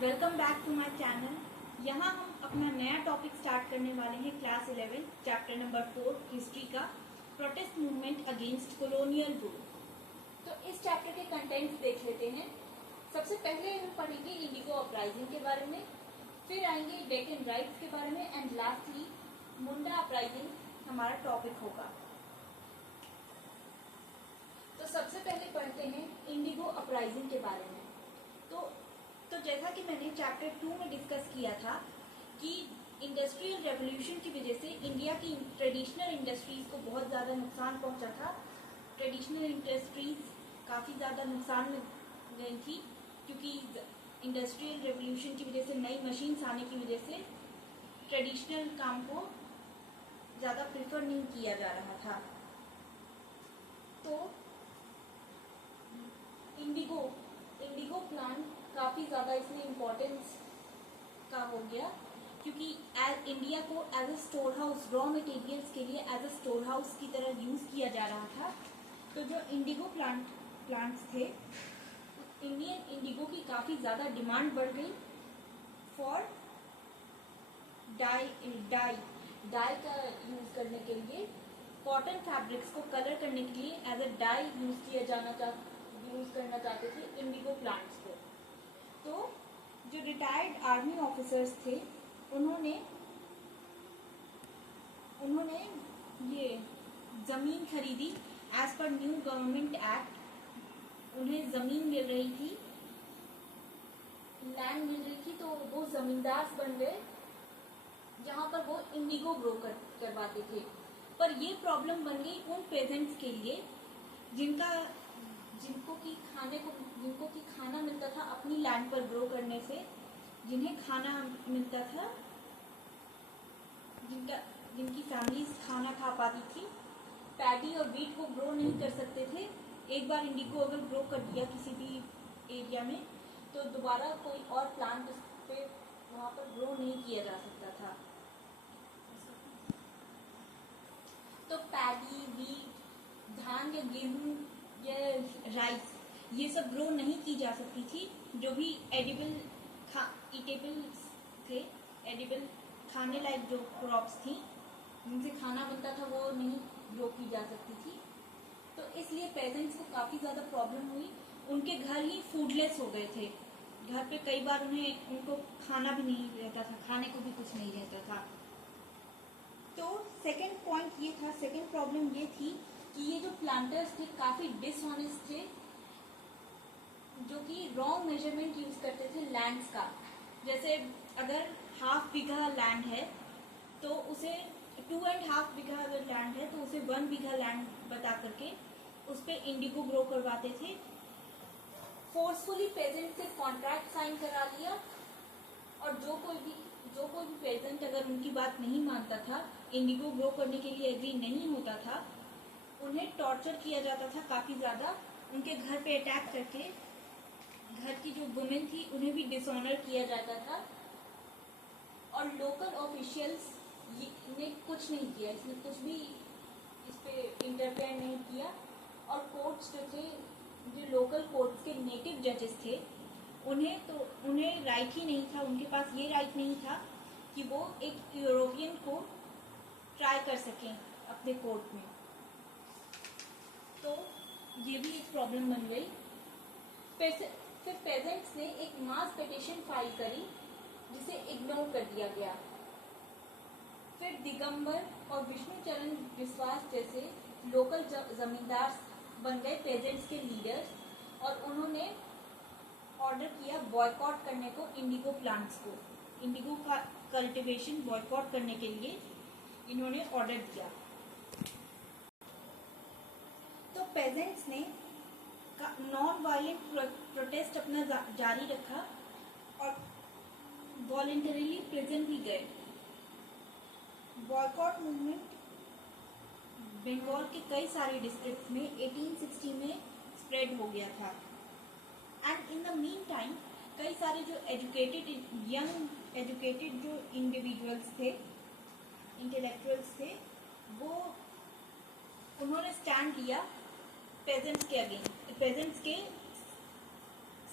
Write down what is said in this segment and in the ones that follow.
Welcome back to my channel. यहाँ हम अपना नया टॉपिक स्टार्ट करने वाले हैं क्लास 11 चैप्टर नंबर 4 हिस्ट्री का, protest movement against colonial rule. तो इस चैप्टर के कंटेंट्स देख लेते हैं। सबसे पहले हम पढ़ेंगे इंडिगो अपराइजिंग के बारे में, फिर आएंगे डेक्कन राइट्स के बारे में एंड लास्टली मुंडा अपराइजिंग हमारा टॉपिक होगा। तो सबसे पहले पढ़ते हैं इंडिगो अपराइजिंग के बारे में। तो जैसा कि मैंने चैप्टर 2 में डिस्कस किया था कि इंडस्ट्रियल रेवोल्यूशन की वजह से इंडिया की ट्रेडिशनल इंडस्ट्रीज को बहुत ज़्यादा नुकसान पहुंचा था। ट्रेडिशनल इंडस्ट्रीज काफ़ी ज़्यादा नुकसान में गई थी क्योंकि इंडस्ट्रियल रेवोल्यूशन की वजह से नई मशीन्स आने की वजह से ट्रेडिशनल काम को ज़्यादा प्रेफर नहीं किया जा रहा था। तो इंडिगो प्लांट काफ़ी ज़्यादा इसमें इम्पोर्टेंस का हो गया क्योंकि इंडिया को as a storehouse, raw materials के लिए एज अ स्टोर हाउस की तरह यूज़ किया जा रहा था। तो जो इंडिगो प्लांट्स थे, इंडियन इंडिगो की काफ़ी ज़्यादा डिमांड बढ़ गई फॉर डाई का यूज़ करने के लिए, कॉटन फैब्रिक्स को कलर करने के लिए एज अ डाई यूज़ करना चाहते थे इंडिगो प्लांट्स को। तो जो रिटायर्ड आर्मी ऑफिसर्स थे उन्होंने ये ज़मीन खरीदी as per new government act. उन्हें ज़मीन मिल रही थी, लैंड मिल रही थी, तो वो ज़मींदार बन गए जहाँ पर वो इंडिगो ग्रो करवाते थे। पर ये प्रॉब्लम बन गई उन पेजेंट्स के लिए जिनको कि खाना मिलता था अपनी लैंड पर ग्रो करने से, जिन्हें खाना मिलता था, जिनकी फैमिलीज खाना खा पाती थी। पैडी और वीट को ग्रो नहीं कर सकते थे। एक बार इंडिगो अगर ग्रो कर दिया किसी भी एरिया में तो दोबारा कोई और प्लांट उस पे वहाँ पर ग्रो नहीं किया जा सकता था। तो पैडी, वीट, धान या गेहूँ या राइस ये सब ग्रो नहीं की जा सकती थी। जो भी एडिबल खाने लायक जो क्रॉप्स थी जिनसे खाना बनता था वो नहीं ग्रो की जा सकती थी। तो इसलिए पेजेंट्स को काफ़ी ज़्यादा प्रॉब्लम हुई। उनके घर ही फूडलेस हो गए थे। घर पे कई बार उनको खाना भी नहीं रहता था, खाने को भी कुछ नहीं रहता था। तो सेकेंड प्रॉब्लम ये थी कि ये जो प्लांटर्स थे काफ़ी डिसऑनेस्ट थे, जो कि रॉन्ग मेजरमेंट यूज़ करते थे लैंड्स का। जैसे अगर 1/2 बीघा लैंड है तो उसे 2.5 बीघा अगर लैंड है तो उसे 1 बीघा लैंड बता करके उस पर इंडिगो ग्रो करवाते थे। फोर्सफुली पेजेंट से कॉन्ट्रैक्ट साइन करा लिया और जो कोई भी पेजेंट अगर उनकी बात नहीं मानता था, इंडिगो ग्रो करने के लिए एग्री नहीं होता था, उन्हें टॉर्चर किया जाता था काफ़ी ज़्यादा। उनके घर पे अटैक करके घर की जो वुमेन थी उन्हें भी डिसऑनर किया जाता था। और लोकल ऑफिशियल्स ने कुछ नहीं किया, इसमें कुछ भी इस पे इंटरफेयर नहीं किया। और कोर्ट्स जो थे, जो लोकल कोर्ट्स के नेटिव जजेस थे, उन्हें राइट ही नहीं था, उनके पास ये राइट नहीं था कि वो एक यूरोपियन को ट्राई कर सकें अपने कोर्ट में। तो ये भी एक प्रॉब्लम बन गई। फिर पेजेंट्स ने एक मास पिटीशन फाइल करी जिसे इग्नोर कर दिया गया। फिर दिगंबर और विष्णुचरण विश्वास जैसे लोकल जमींदार बन गए पेजेंट्स के लीडर्स और उन्होंने ऑर्डर किया बॉयकॉट करने को इंडिगो प्लांट्स को। इंडिगो का कल्टीवेशन बॉयकॉट करने के लिए इन्होंने ऑर्डर दिया। तो पेजेंट्स ने नॉन वायलेंट प्रोटेस्ट अपना जारी रखा और वॉलेंटरीली प्रिजन भी गए। बॉयकॉट मूवमेंट बंगाल के कई सारे डिस्ट्रिक्ट में 1860 में स्प्रेड हो गया था। And in the mean time कई सारे जो यंग एजुकेटेड जो इंडिविजुअल्स थे, इंटेलेक्चुअल्स थे, उन्होंने स्टैंड लिया पेजेंट्स के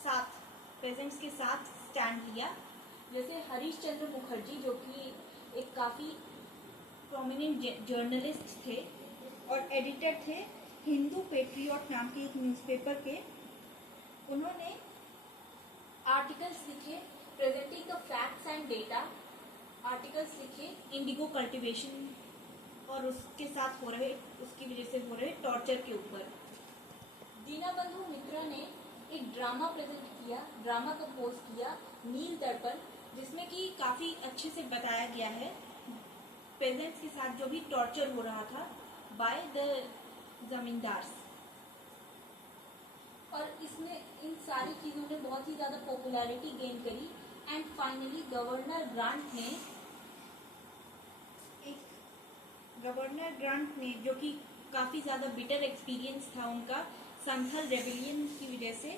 साथ पेजेंट्स के साथ स्टैंड लिया। जैसे हरीश चंद्र मुखर्जी जो कि एक काफ़ी प्रोमिनेंट जर्नलिस्ट थे और एडिटर थे हिंदू पेट्रियट नाम के एक न्यूज़पेपर के। उन्होंने आर्टिकल्स लिखे presenting the facts and data, articles लिखे इंडिगो कल्टीवेशन और उसके साथ उसकी वजह से हो रहे टॉर्चर के ऊपर। दीनबंधु मित्रा ने एक ड्रामा प्रेजेंट किया, ड्रामा कंपोज किया नील दर्पण, जिसमें कि काफ़ी अच्छे से बताया गया है पेजेंट्स के साथ जो भी टॉर्चर हो रहा था बाय द जमींदार्स। और इसमें इन सारी चीज़ों ने बहुत ही ज़्यादा पॉपुलैरिटी गेन करी एंड फाइनली गवर्नर ग्रांट ने जो कि काफ़ी ज़्यादा बिटर एक्सपीरियंस था उनका संथल रेबिलियन की वजह से,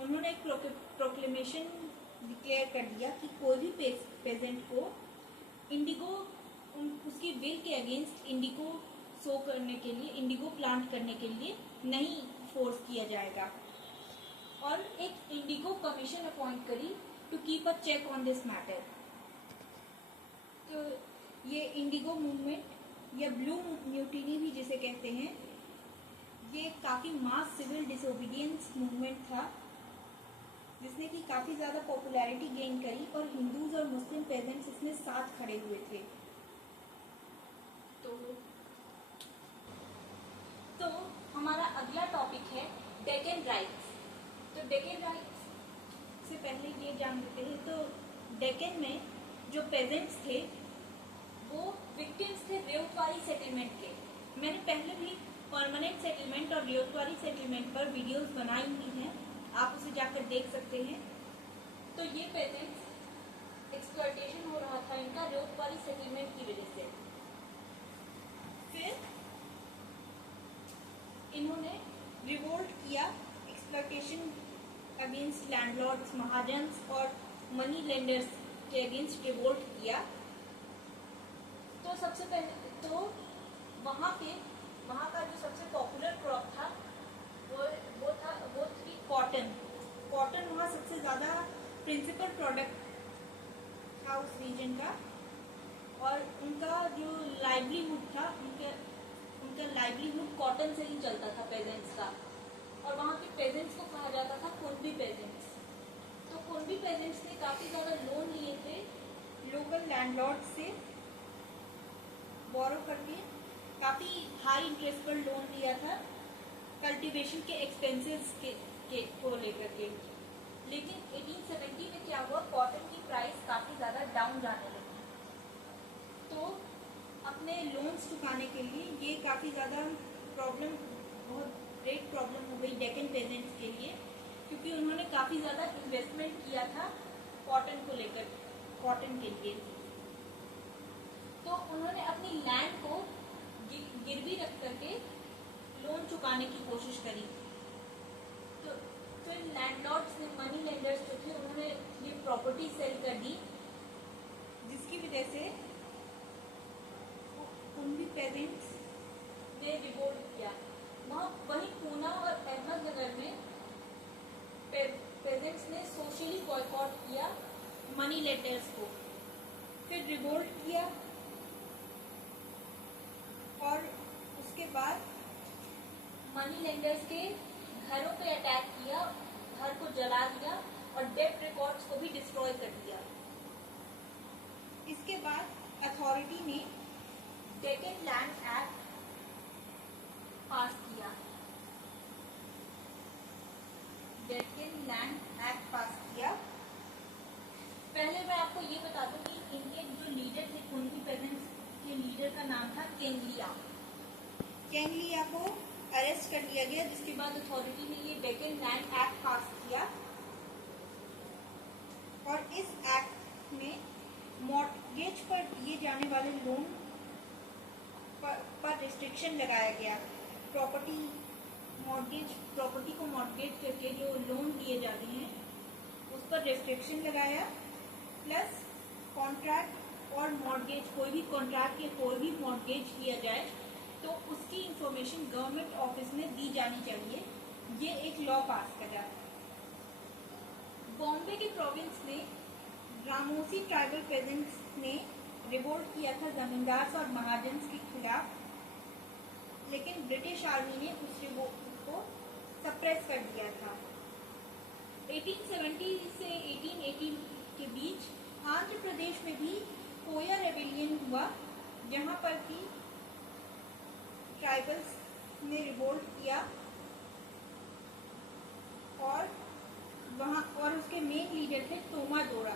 उन्होंने एक प्रोक्लेमेशन डिक्लेयर कर दिया कि कोई भी पेजेंट को इंडिगो उसकी विल के अगेंस्ट इंडिगो सो करने के लिए, इंडिगो प्लांट करने के लिए नहीं फोर्स किया जाएगा। और एक इंडिगो कमीशन अपॉइंट करी to keep a check on this matter. तो ये इंडिगो मूवमेंट या ब्लू म्यूटिनी भी जिसे कहते हैं, ये काफ़ी मास सिविल डिसोबीडियंस मूवमेंट था जिसने कि काफ़ी ज़्यादा पॉपुलैरिटी गेन करी और हिंदूज और मुस्लिम पेजेंट्स इसमें साथ खड़े हुए थे। तो हमारा अगला टॉपिक है डेक्कन राइट्स। तो डेक्कन राइट्स से पहले ये जान लेते हैं, तो डेक्कन में जो पेजेंट्स थे वो विक्टिम्स थे रेवतवारी सेटलमेंट के। मैंने पहले भी परमानेंट सेटलमेंट और रेवतवारी सेटलमेंट पर वीडियोस बनाई हुई हैं, आप उसे जाकर देख सकते हैं। तो ये पेजेंट्स एक्सप्लॉयटेशन हो रहा था इनका रेवतवारी सेटलमेंट की वजह से। फिर इन्होंने रिवोल्ट किया एक्सप्लॉयटेशन अगेंस्ट लैंडलॉर्ड्स, महाजन्स और मनी लेंडर्स के अगेंस्ट रिवोल्ट किया। तो सबसे पहले तो वहाँ का जो सबसे पॉपुलर क्रॉप था वो थी कॉटन। कॉटन वहाँ सबसे ज़्यादा प्रिंसिपल प्रोडक्ट था उस रीजन का, और उनका जो लाइवलीहुड था उनका लाइवलीहुड कॉटन से ही चलता था पेजेंट्स का। और वहाँ के पेजेंट्स को कहा जाता था कुनबी पेजेंट्स। तो कुनबी पेजेंट्स ने काफ़ी ज़्यादा लोन लिए थे लोकल लैंडलॉर्ड से, बोरो करके काफ़ी हाई इंटरेस्ट पर लोन लिया था कल्टीवेशन के एक्सपेंसेस को लेकर के। लेकिन 1870 में क्या हुआ, कॉटन की प्राइस काफ़ी ज़्यादा डाउन जाने लगी। तो अपने लोन्स चुकाने के लिए ये काफ़ी ज़्यादा बहुत ग्रेट प्रॉब्लम हो गई डेक्कन पेजेंट्स के लिए, क्योंकि उन्होंने काफ़ी ज़्यादा इन्वेस्टमेंट किया था कॉटन को लेकर, कॉटन के लिए। तो उन्होंने अपनी लैंड को गिरवी रख करके लोन चुकाने की कोशिश करी। तो फिर लैंडलॉर्ड्स ने, मनी लेंडर्स जो थे, उन्होंने ये प्रॉपर्टी सेल कर दी, जिसकी वजह से कुनबी पेजेंट्स ने रिवोल्ट किया। वहीं पूना और अहमदनगर में पेजेंट्स ने सोशली बॉयकॉट किया मनी लेंडर्स को, फिर रिवोल्ट किया और उसके बाद मनी लेंडर्स के घरों पे अटैक किया, घर को जला दिया और डेट रिकॉर्ड्स को भी डिस्ट्रॉय कर दिया। इसके बाद अथॉरिटी ने डेक्कन लैंड एक्ट पास किया। डेक्कन लैंड एक्ट पास किया। पहले मैं आपको ये बता दूं कि इनके जो लीडर थे कुनबी पेजेंट्स के लीडर का नाम था केंगलिया को अरेस्ट कर लिया गया, जिसके बाद अथॉरिटी ने ये डेक्कन लैंड एक्ट पास किया। और इस एक्ट में मॉर्टगेज पर दिए जाने वाले लोन पर रिस्ट्रिक्शन लगाया गया। प्रॉपर्टी को मॉर्टगेज करके जो लोन दिए जाते हैं उस पर रिस्ट्रिक्शन लगाया, प्लस कॉन्ट्रैक्ट और मॉर्टगेज, कोई भी कॉन्ट्रैक्ट या कोई भी मॉर्टगेज किया जाए तो उसकी इंफॉर्मेशन गवर्नमेंट ऑफिस में दी जानी चाहिए। ये एक लॉ पास करा। बॉम्बे के प्रोविंस में रामोसी ट्राइबल पेजेंट्स ने रिवोल्ट किया था जमींदार और महाजन्स के खिलाफ, लेकिन ब्रिटिश आर्मी ने उस रिवोल्ट को सप्रेस कर दिया था। 1870 से 1880 के बीच आंध्र प्रदेश में भी कोया रेबेलियन हुआ, जहां पर कि ट्राइबल्स ने रिवोल्ट किया और उसके मेन लीडर थे Toma Dora.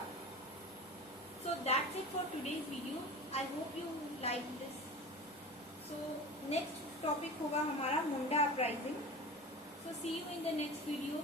So that's it for today's video. I hope you like this. So next topic होगा हमारा Munda uprising. So see you in the next video.